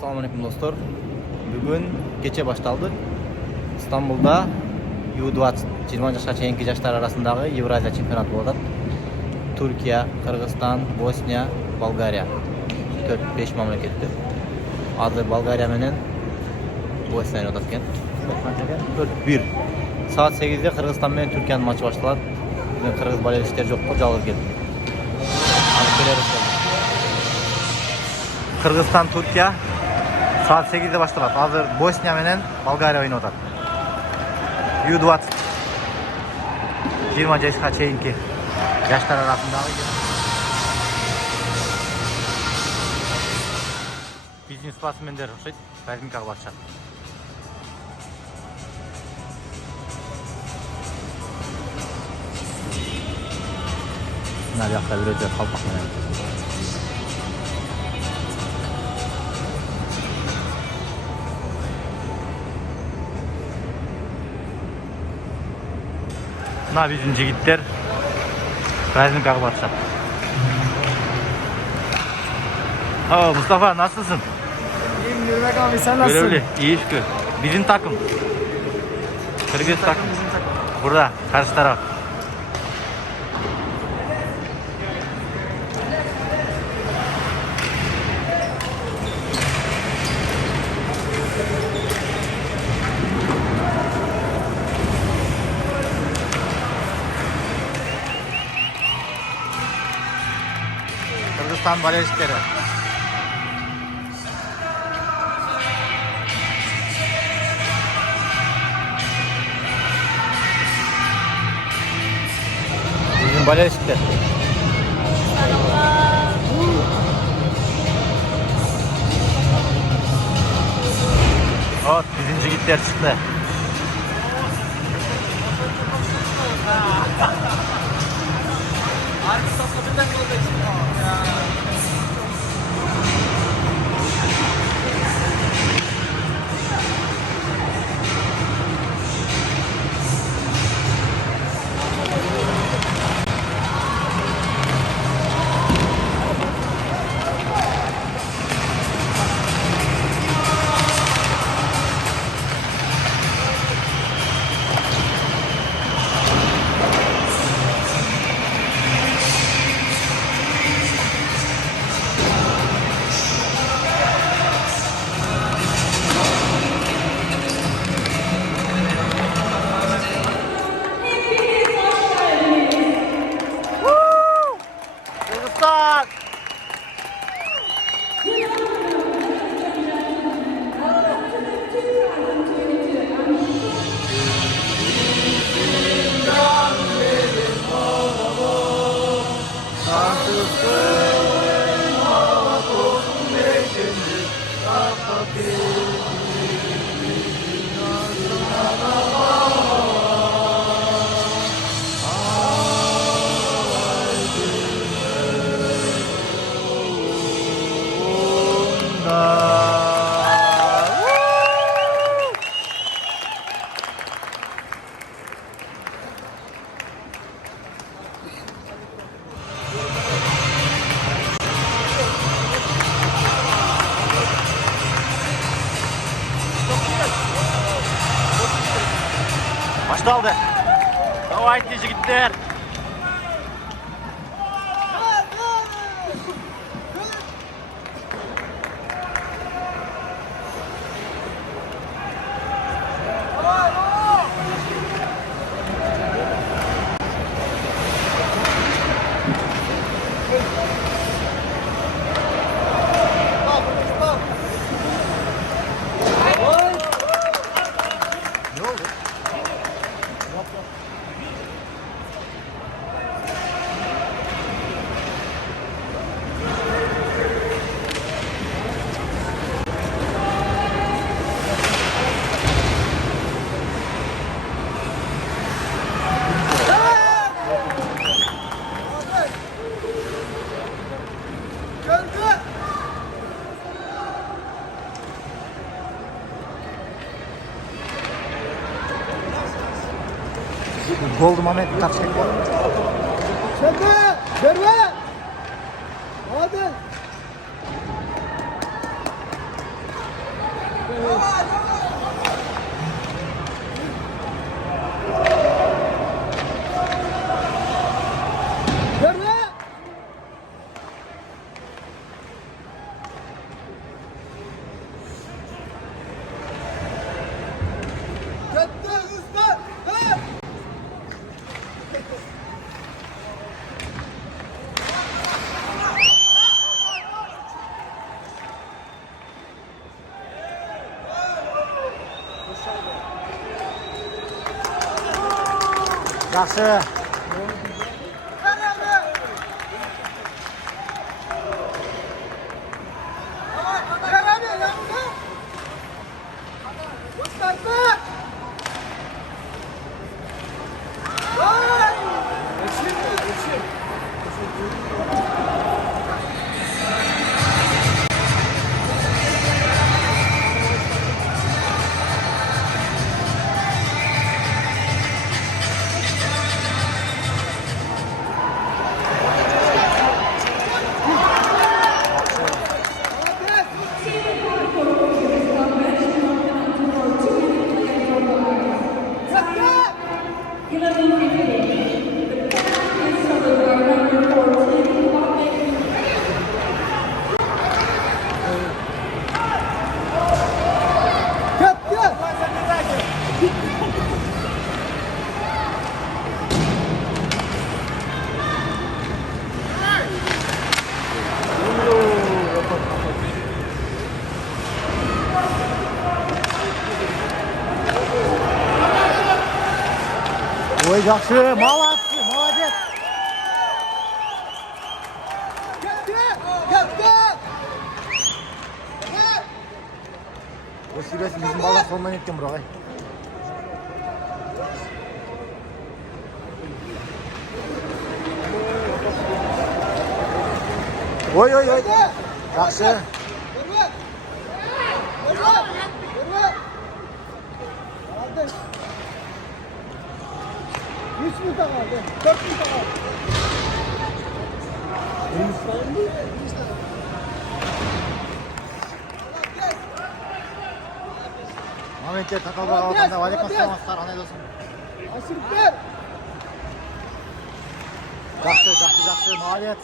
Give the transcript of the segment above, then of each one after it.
Assalamualaikum dostlar. Bugün geçe başladı. İstanbul'da U20 20 yaşa çeyinki yaşlar arasındaki Евразия çempionatı oldu. Türkiye, Kırgızistan, Bosniya, Bulgarya 4-5 memleketli. Hazır Bulgarya menen Bosniya oynatken. 4-1. Saat 8'de Kırgızistan menen Türkiye'nin maçı başladı. Bugün Kırgız balelistler yok, жалғыз geldi. Kırgızistan, Türkiye saat 8'de başladı. Hazır Bosniya menen Bulgarya oyunu oynatdı. U20 20 yaşa çeyinki yaşlar arasındaki bizim sportmenler ұқсайды, разминкаға барышады. Мына жақта біреулер қалпақ менен. Mına bizim jigitler разминкаға барышады. Mustafa nasılsın? İyiyim Nurmek abi, sen nasılsın? Görevli, iyi şükür. Bizim takım. Kırgız takım. Bizim takım. Burada, karşı taraf. Kırgızistan balestikleri. Bizim balestikler. Evet, bizim jigitler çıktı. Kırgızistan! Başladı. Давайте жігіттер. Goldu Mehmet Tavşan. Çekme! Verme! Hadi! Жақсы. Ой, жақсы, молодец. Осы үйлесін біздің бала сондан еткен бұрақ, ай. Ой. Жақсы. Моментте тақалбаға алғанда валикон саламатсыздар, андай досым. Жақсы, молодец.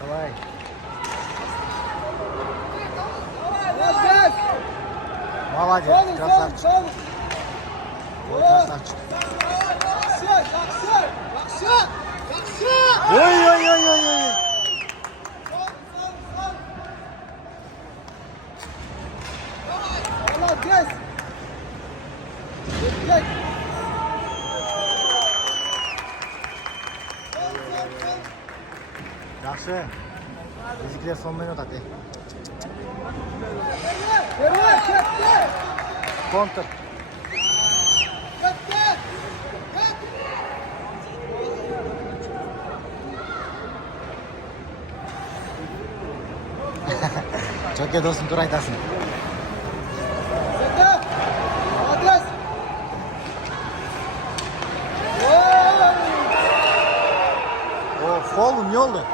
Давай. Молодец, красавчик. Красавчик. Ой. Молодец. Жақсы. Bizikler sonmayın odak. Kontur. Çok iyi dostum, tur aytasın. O fol mu? Ne oldu?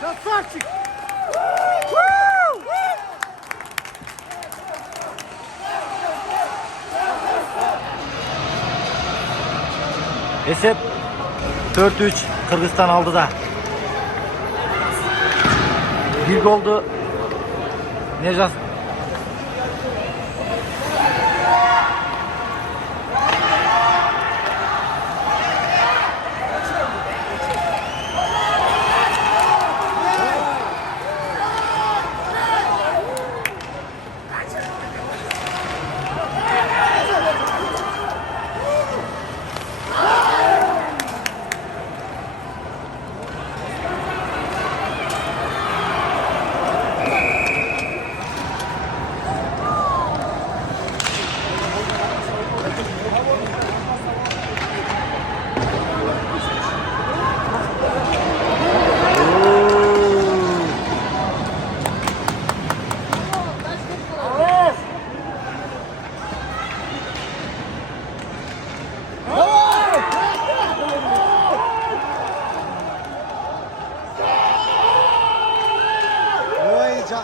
Красавчик! Esep 4-3 Kırgızistan aldı da. Bir goldu. Nejat.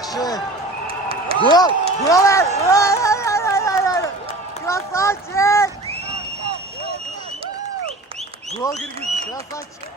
Yaxşı. Gol! Gol! Красавчик! Gol girgizdi. Красавчик.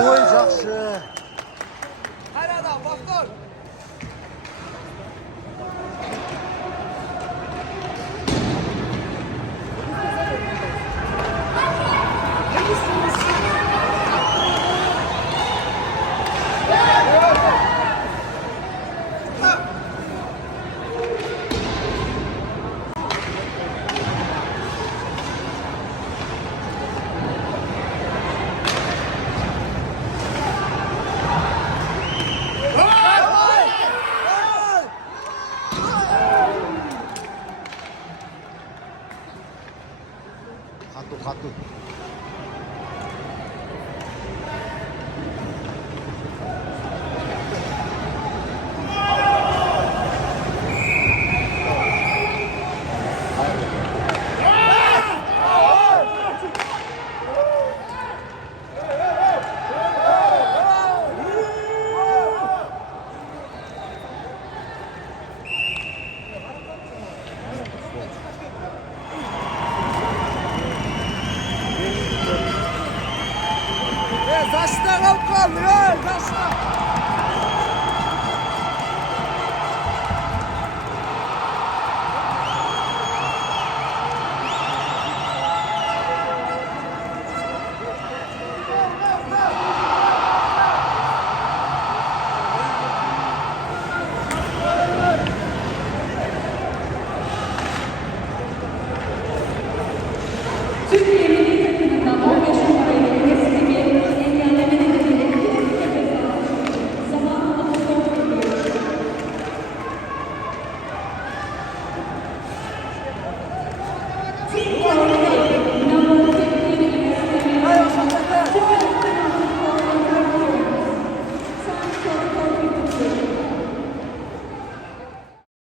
Oy, yaxşı. Katu. Zaczynam kontrolę! Zaczynam! Türkiye